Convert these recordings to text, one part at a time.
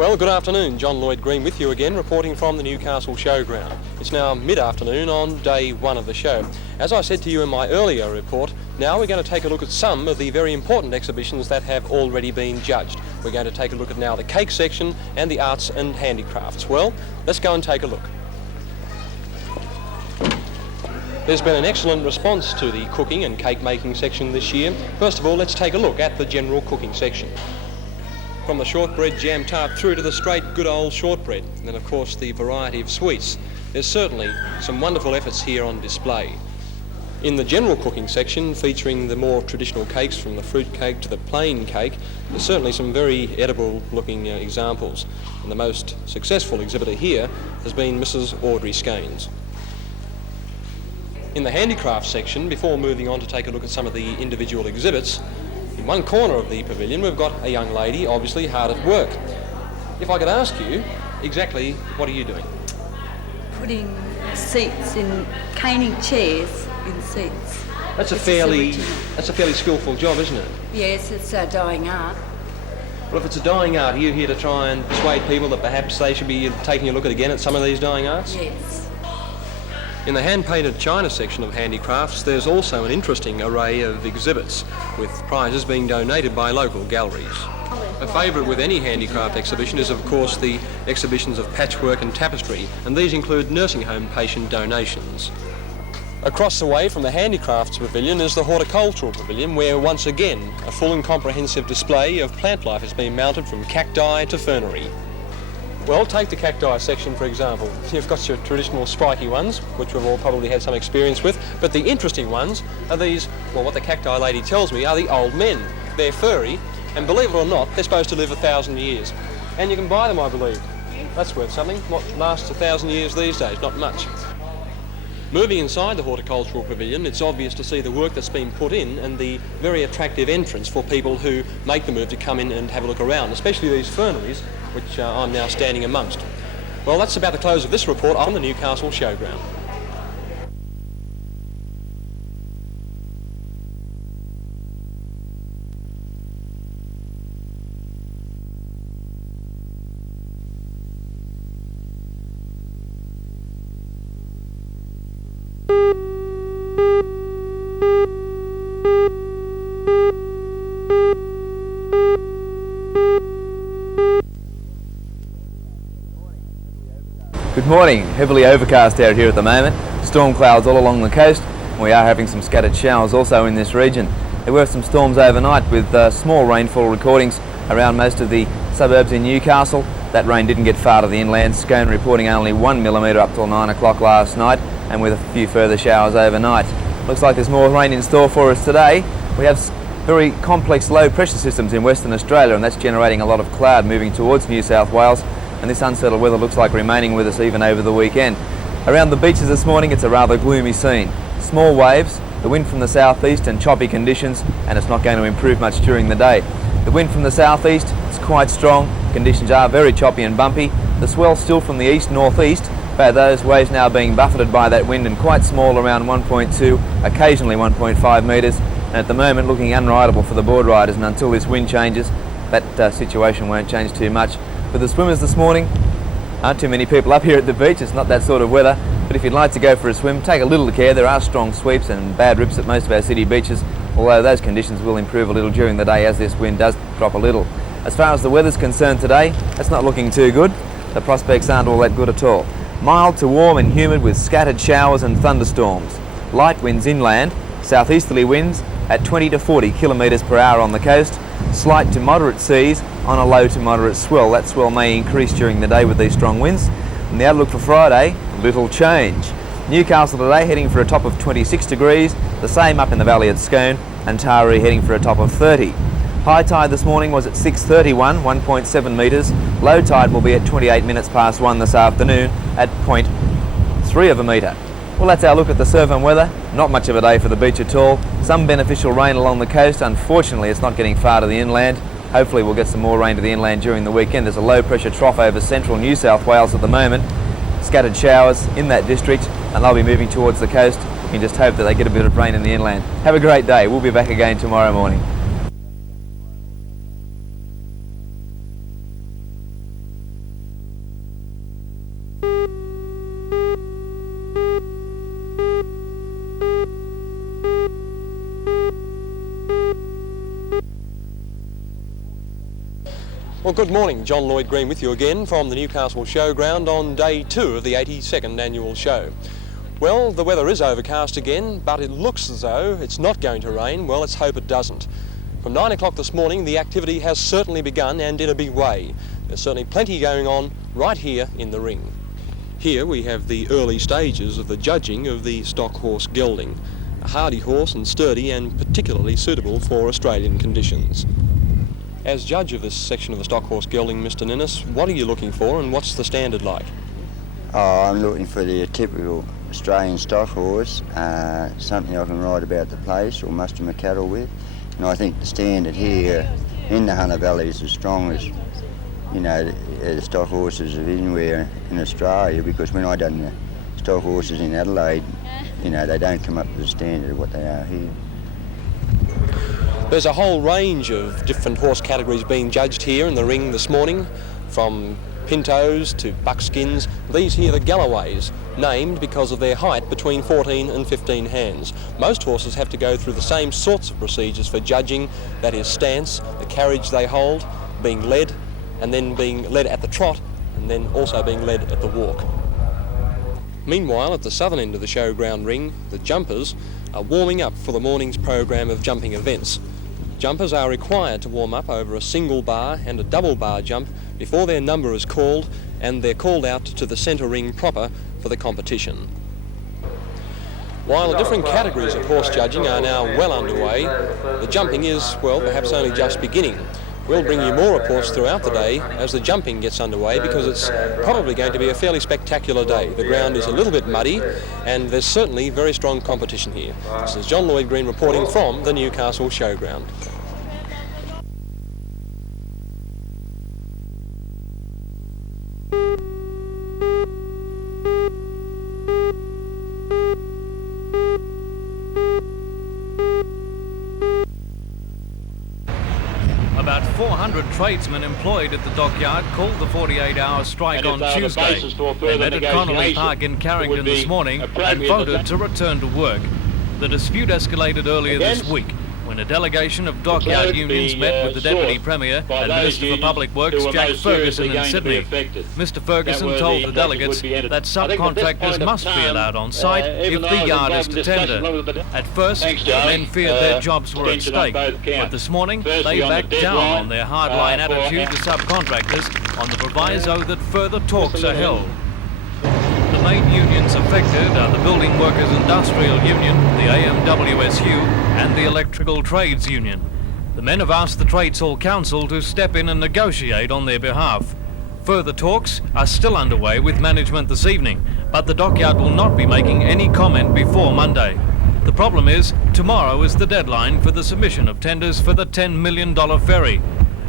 Well, good afternoon. John Lloyd Green with you again, reporting from the Newcastle Showground. It's now mid-afternoon on day one of the show. As I said to you in my earlier report, now we're going to take a look at some of the very important exhibitions that have already been judged. We're going to take a look at now the cake section and the arts and handicrafts. Well, let's go and take a look. There's been an excellent response to the cooking and cake making section this year. First of all, let's take a look at the general cooking section. From the shortbread jam tart through to the straight good old shortbread, and then of course the variety of sweets. There's certainly some wonderful efforts here on display. In the general cooking section, featuring the more traditional cakes from the fruit cake to the plain cake, there's certainly some very edible looking examples. And the most successful exhibitor here has been Mrs. Audrey Scaines. In the handicraft section, before moving on to take a look at some of the individual exhibits, in one corner of the pavilion we've got a young lady obviously hard at work. If I could ask you, exactly what are you doing? Putting seats in, caning chairs in seats. That's a fairly skillful job, isn't it? Yes, it's a dying art. Well, if it's a dying art, are you here to try and persuade people that perhaps they should be taking a look again at some of these dying arts? Yes. In the hand-painted china section of handicrafts, there's also an interesting array of exhibits, with prizes being donated by local galleries. A favourite with any handicraft exhibition is, of course, the exhibitions of patchwork and tapestry, and these include nursing home patient donations. Across the way from the handicrafts pavilion is the horticultural pavilion, where once again a full and comprehensive display of plant life has been mounted from cacti to fernery. Well, take the cacti section for example. You've got your traditional spiky ones, which we've all probably had some experience with, but the interesting ones are these, well, what the cacti lady tells me are the old men. They're furry, and believe it or not, they're supposed to live 1,000 years. And you can buy them, I believe. That's worth something. What lasts 1,000 years these days? Not much. Moving inside the horticultural pavilion, it's obvious to see the work that's been put in and the very attractive entrance for people who make the move to come in and have a look around, especially these ferneries, which I'm now standing amongst. Well, that's about the close of this report on the Newcastle Showground. Good morning. Heavily overcast out here at the moment. Storm clouds all along the coast. We are having some scattered showers also in this region. There were some storms overnight with small rainfall recordings around most of the suburbs in Newcastle. That rain didn't get far to the inland. Scone reporting only 1 millimetre up till 9 o'clock last night, and with a few further showers overnight. Looks like there's more rain in store for us today. We have very complex low pressure systems in Western Australia, and that's generating a lot of cloud moving towards New South Wales. And this unsettled weather looks like remaining with us even over the weekend. Around the beaches this morning it's a rather gloomy scene. Small waves, the wind from the southeast and choppy conditions, and it's not going to improve much during the day. The wind from the southeast is quite strong, conditions are very choppy and bumpy. The swell still from the east-northeast, but those waves now being buffeted by that wind and quite small, around 1.2, occasionally 1.5 metres, and at the moment looking unrideable for the board riders, and until this wind changes that situation won't change too much. For the swimmers this morning, aren't too many people up here at the beach. It's not that sort of weather, but if you'd like to go for a swim, take a little care. There are strong sweeps and bad rips at most of our city beaches, although those conditions will improve a little during the day as this wind does drop a little. As far as the weather's concerned today, that's not looking too good. The prospects aren't all that good at all. Mild to warm and humid with scattered showers and thunderstorms. Light winds inland, southeasterly winds at 20 to 40 kilometres per hour on the coast. Slight to moderate seas on a low to moderate swell. That swell may increase during the day with these strong winds. And the outlook for Friday, little change. Newcastle today heading for a top of 26 degrees, the same up in the valley at Scone, and Taree heading for a top of 30. High tide this morning was at 6:31, 1.7 metres. Low tide will be at 28 minutes past 1 this afternoon at 0.3 of a metre. Well, that's our look at the surf and weather. Not much of a day for the beach at all. Some beneficial rain along the coast. Unfortunately, it's not getting far to the inland. Hopefully we'll get some more rain to the inland during the weekend. There's a low pressure trough over central New South Wales at the moment. Scattered showers in that district, and they'll be moving towards the coast. We can just hope that they get a bit of rain in the inland. Have a great day. We'll be back again tomorrow morning. Well, good morning. John Lloyd Green with you again from the Newcastle Showground on day 2 of the 82nd annual show. Well, the weather is overcast again, but it looks as though it's not going to rain. Well, let's hope it doesn't. From 9 o'clock this morning, the activity has certainly begun, and in a big way. There's certainly plenty going on right here in the ring. Here we have the early stages of the judging of the stock horse gelding, a hardy horse and sturdy and particularly suitable for Australian conditions. As judge of this section of the stock horse gelding, Mr. Ninnis, what are you looking for and what's the standard like? Oh, I'm looking for the typical Australian stock horse, something I can ride about the place or muster my cattle with. And I think the standard here in the Hunter Valley is as strong as, you know, the stock horses of anywhere in Australia, because when I done the stock horses in Adelaide, you know, they don't come up to the standard of what they are here. There's a whole range of different horse categories being judged here in the ring this morning, from pintos to buckskins. These here are the Galloways, named because of their height between 14 and 15 hands. Most horses have to go through the same sorts of procedures for judging, that is stance, the carriage they hold, being led, and then being led at the trot, and then also being led at the walk. Meanwhile, at the southern end of the showground ring, the jumpers are warming up for the morning's program of jumping events. Jumpers are required to warm up over a single bar and a double bar jump before their number is called, and they're called out to the centre ring proper for the competition. While the different categories of horse judging are now well underway, the jumping is, well, perhaps only just beginning. We'll bring you more reports throughout the day as the jumping gets underway, because it's probably going to be a fairly spectacular day. The ground is a little bit muddy and there's certainly very strong competition here. This is John Lloyd Green reporting from the Newcastle Showground. About 400 tradesmen employed at the dockyard called the 48-hour strike on Tuesday. They met at Connolly Park in Carrington this morning and voted to return to work. The dispute escalated earlier this week when a delegation of dockyard unions met with the Deputy Premier and Minister for Public Works, Jack Ferguson, in Sydney. Mr Ferguson told the delegates that subcontractors must be allowed on site if the yard is to tender. At first, the men feared their jobs were at stake, but this morning they backed down on their hardline attitude to subcontractors on the proviso that further talks are held. The main unions affected are the Building Workers Industrial Union, the AMWSU and the Electrical Trades Union. The men have asked the Trades Hall Council to step in and negotiate on their behalf. Further talks are still underway with management this evening, but the dockyard will not be making any comment before Monday. The problem is, tomorrow is the deadline for the submission of tenders for the $10 million ferry.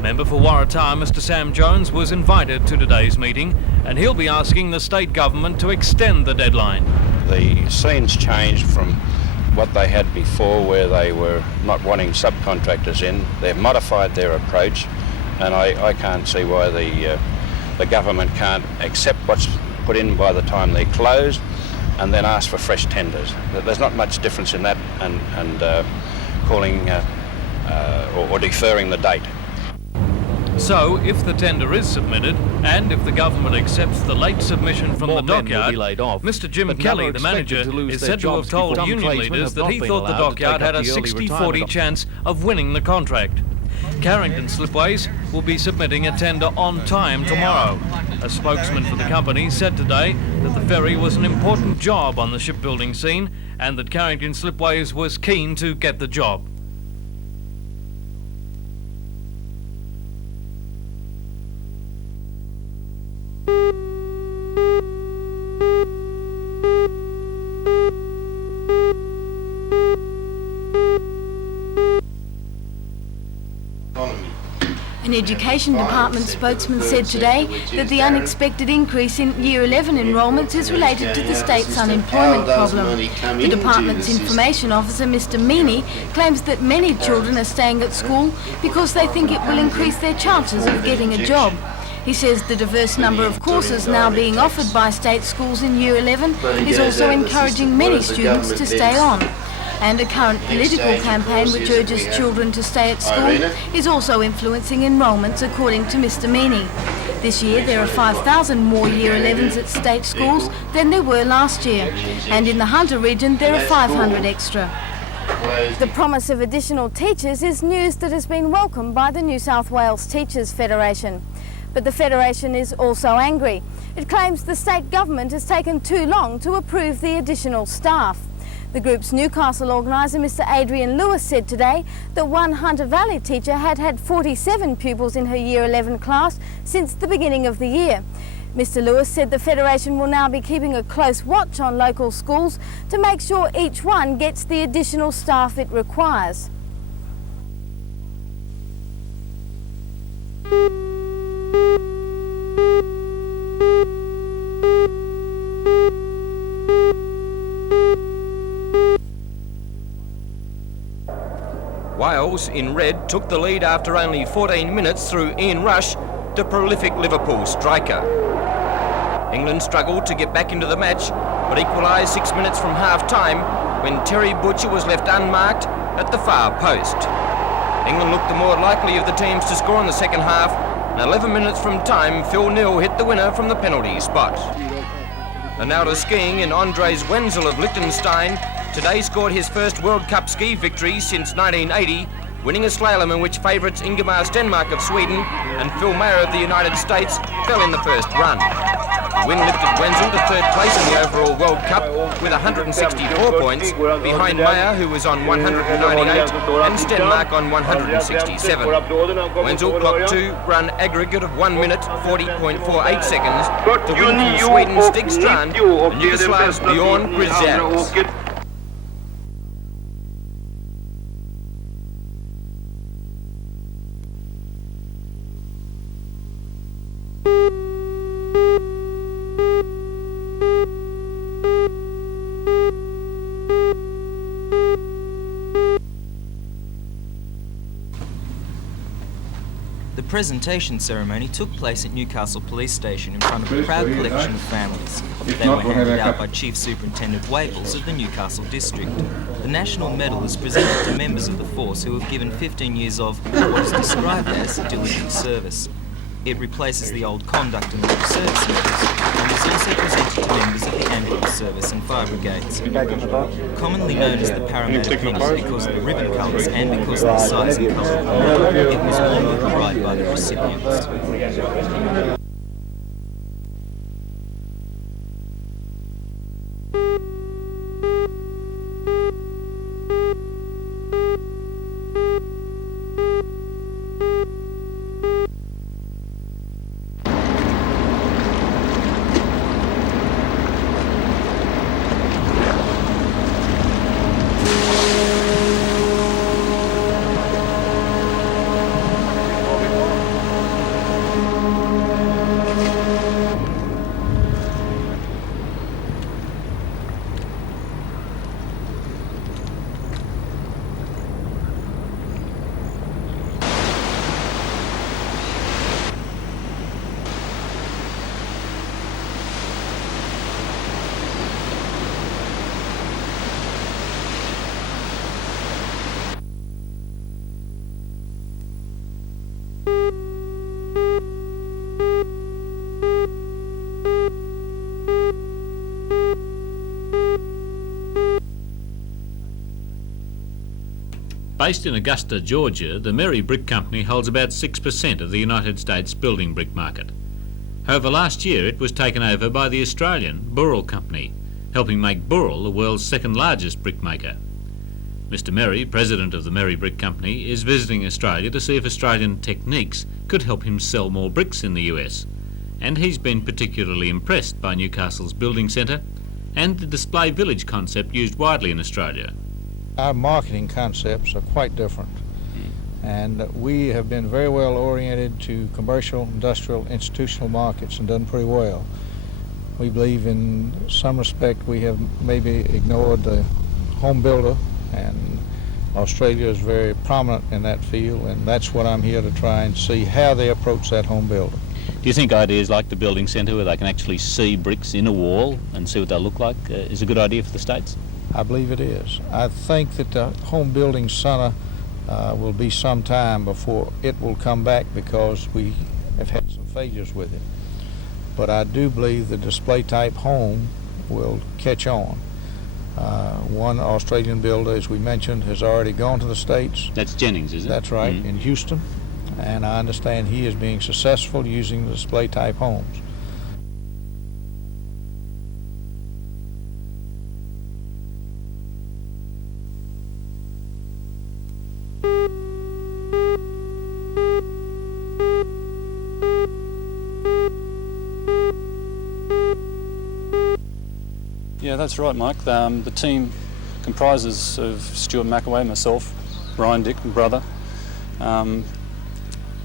Member for Waratah, Mr Sam Jones, was invited to today's meeting, and he'll be asking the state government to extend the deadline. The scene's changed from what they had before, where they were not wanting subcontractors in. They've modified their approach, and I can't see why the government can't accept what's put in by the time they're closed and then ask for fresh tenders. There's not much difference in that and calling or deferring the date. So, if the tender is submitted, and if the government accepts the late submission from the dockyard, Mr Jim Kelly, the manager, is said to have told union leaders that he thought the dockyard had a 60-40 chance of winning the contract. Carrington Slipways will be submitting a tender on time tomorrow. A spokesman for the company said today that the ferry was an important job on the shipbuilding scene and that Carrington Slipways was keen to get the job. An Education Department spokesman said today that the unexpected increase in Year 11 enrolments is related to the state's unemployment problem. The department's information officer, Mr Meany, claims that many children are staying at school because they think it will increase their chances of getting a job. He says the diverse number of courses now being offered by state schools in Year 11 is also encouraging many students to stay on. And a current political campaign which urges children to stay at school is also influencing enrolments, according to Mr Meany. This year there are 5,000 more Year 11s at state schools than there were last year, and in the Hunter region there are 500 extra. The promise of additional teachers is news that has been welcomed by the New South Wales Teachers Federation. But the Federation is also angry. It claims the state government has taken too long to approve the additional staff. The group's Newcastle organiser, Mr Adrian Lewis, said today that one Hunter Valley teacher had had 47 pupils in her Year 11 class since the beginning of the year. Mr Lewis said the Federation will now be keeping a close watch on local schools to make sure each one gets the additional staff it requires. Wales, in red, took the lead after only 14 minutes through Ian Rush, the prolific Liverpool striker. England struggled to get back into the match, but equalised 6 minutes from half-time when Terry Butcher was left unmarked at the far post. England looked the more likely of the teams to score in the second half, and 11 minutes from time, Phil Neal hit the winner from the penalty spot. And now to skiing, and Andres Wenzel of Liechtenstein today scored his first World Cup ski victory since 1980, winning a slalom in which favourites Ingemar Stenmark of Sweden and Phil Mayer of the United States fell in the first run. The win lifted Wenzel to third place in the overall World Cup with 164 points, behind Mayer, who was on 198, and Stenmark on 167. Wenzel clocked 2-run aggregate of 1 minute 40.48 seconds to win from Sweden's Stig Strand and Yugoslav's Bjorn Grisels. The presentation ceremony took place at Newcastle Police Station in front of a proud collection of families. They were handed out by Chief Superintendent Waples of the Newcastle District. The National Medal is presented to members of the force who have given 15 years of what is described as diligent service. It replaces the old conduct and service medals and is also presented to members of the ambulance service and fire brigades. Commonly known as the Parramatta Penny because of the ribbon colours and because of the size and colour of the medal, it was worn with pride by the recipients. Based in Augusta, Georgia, the Merry Brick Company holds about 6% of the United States building brick market. However, last year it was taken over by the Australian Burrell Company, helping make Burrell the world's second largest brick maker. Mr Merry, president of the Merry Brick Company, is visiting Australia to see if Australian techniques could help him sell more bricks in the US. And he's been particularly impressed by Newcastle's building centre and the display village concept used widely in Australia. Our marketing concepts are quite different, and we have been very well oriented to commercial, industrial, institutional markets and done pretty well. We believe in some respect we have maybe ignored the home builder, and Australia is very prominent in that field, and that's what I'm here to try and see how they approach that home builder. Do you think ideas like the building centre where they can actually see bricks in a wall and see what they look like is a good idea for the States? I believe it is. I think that the home building center will be some time before it will come back because we have had some failures with it. But I do believe the display type home will catch on. One Australian builder, as we mentioned, has already gone to the States. That's Jennings, is it? That's right, in Houston. And I understand he is being successful using the display type homes. Yeah, that's right, Mike. The team comprises of Stuart McAway, myself, Ryan Dick, and brother,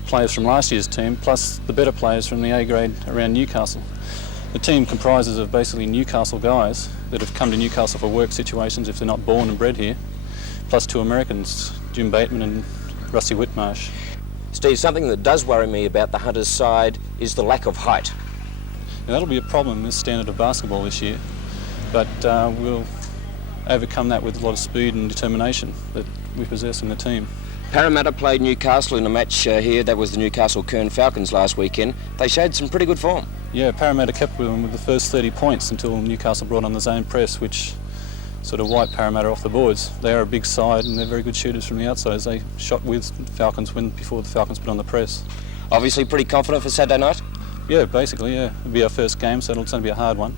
players from last year's team, plus the better players from the A grade around Newcastle. The team comprises of basically Newcastle guys that have come to Newcastle for work situations if they're not born and bred here, plus 2 Americans, Jim Bateman and Rusty Whitmarsh. Steve, something that does worry me about the Hunters' side is the lack of height. Now, that'll be a problem in this standard of basketball this year, but we'll overcome that with a lot of speed and determination that we possess in the team. Parramatta played Newcastle in a match here. That was the Newcastle Kern Falcons last weekend. They showed some pretty good form. Yeah, Parramatta kept with them with the first 30 points until Newcastle brought on the zone press, which sort of wiped Parramatta off the boards. They are a big side and they're very good shooters from the outside as they shot with Falcons before the Falcons put on the press. Obviously pretty confident for Saturday night? Yeah, basically, yeah. It'll be our first game, so it's going to be a hard one.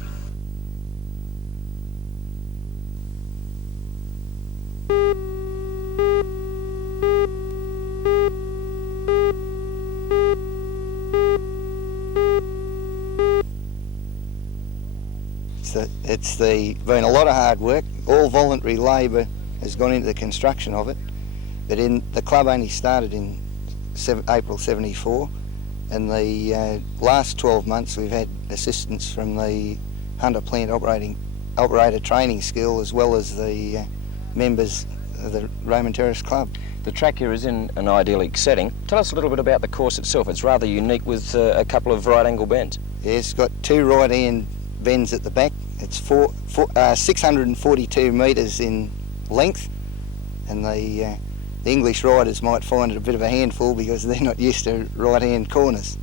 It's been a lot of hard work. All voluntary labour has gone into the construction of it. But the club only started in April '74, and the last 12 months we've had assistance from the Hunter Plant Operator Training School as well as the members of the Roman Terrace Club. The track here is in an idyllic setting. Tell us a little bit about the course itself. It's rather unique with a couple of right angle bends. Yeah, it's got 2 right hand bends at the back. It's 642 metres in length, and the English riders might find it a bit of a handful because they're not used to right-hand corners.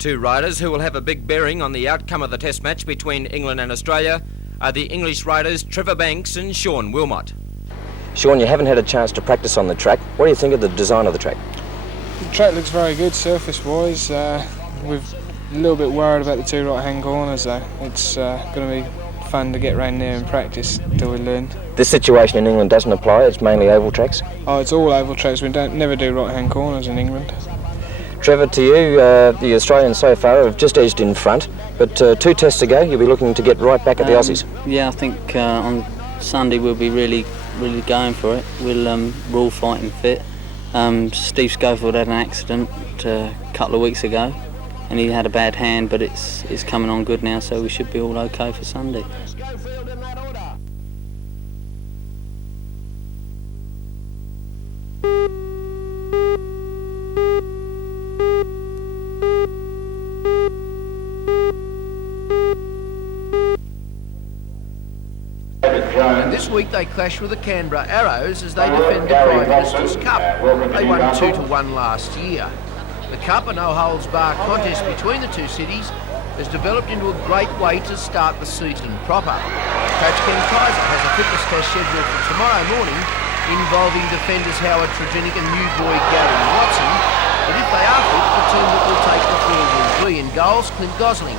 2 riders who will have a big bearing on the outcome of the test match between England and Australia are the English riders Trevor Banks and Sean Wilmot. Sean, you haven't had a chance to practice on the track. What do you think of the design of the track? The track looks very good surface-wise. We're a little bit worried about the 2 right-hand corners though. It's going to be fun to get round there and practice till we learn. This situation in England doesn't apply, it's mainly oval tracks? Oh, it's all oval tracks. We never do right-hand corners in England. Trevor, to you, the Australians so far have just edged in front, but 2 tests to go, you'll be looking to get right back at the Aussies. Yeah, I think on Sunday we'll be really going for it. We're all fighting fit. Steve Schofield had an accident a couple of weeks ago, and he had a bad hand, but it's coming on good now, so we should be all okay for Sunday. And this week they clash with the Canberra Arrows as they defend the Prime Minister's Cup. They won 2-1 last year. The Cup, a no-holds-bar contest between the 2 cities, has developed into a great way to start the season proper. Coach Ken Kaiser has a fitness test scheduled for tomorrow morning involving defenders Howard Trajinic and new boy Gary Watson. But if they are fit, the team that will take the field will be in goals Clint Gosling.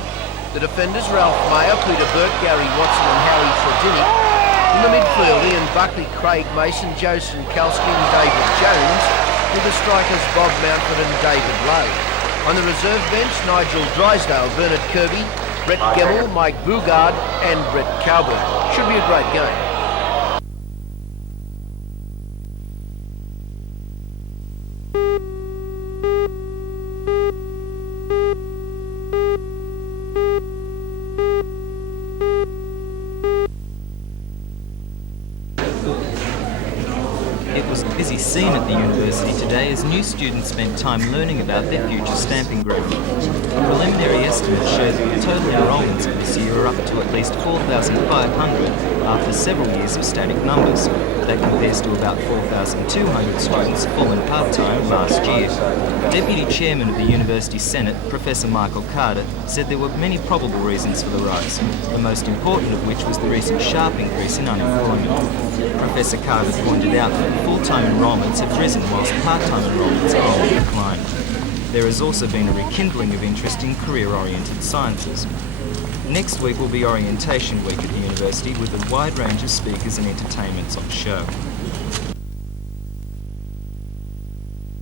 The defenders Ralph Mayer, Peter Burke, Gary Watson and Howie Trajinic. In the midfield, Ian Buckley, Craig Mason, Jason Kalski and David Jones, with the strikers Bob Mountford and David Lowe. On the reserve bench, Nigel Drysdale, Bernard Kirby, Brett Gemmell, Mike Bugard and Brett Cowboy. Should be a great game. It was a busy scene at the the university today as new students spent time learning about their future stamping group. A preliminary estimate showed that the total enrolments of this year are up to at least 4,500 after several years of static numbers. That compares to about 4,200 students, full and part-time, last year. Deputy Chairman of the University Senate, Professor Michael Carter, said there were many probable reasons for the rise, the most important of which was the recent sharp increase in unemployment. Professor Carter pointed out that full-time enrolments have risen whilst part-time enrolments are on decline. There has also been a rekindling of interest in career-oriented sciences. Next week will be Orientation Week at the university with a wide range of speakers and entertainments on show.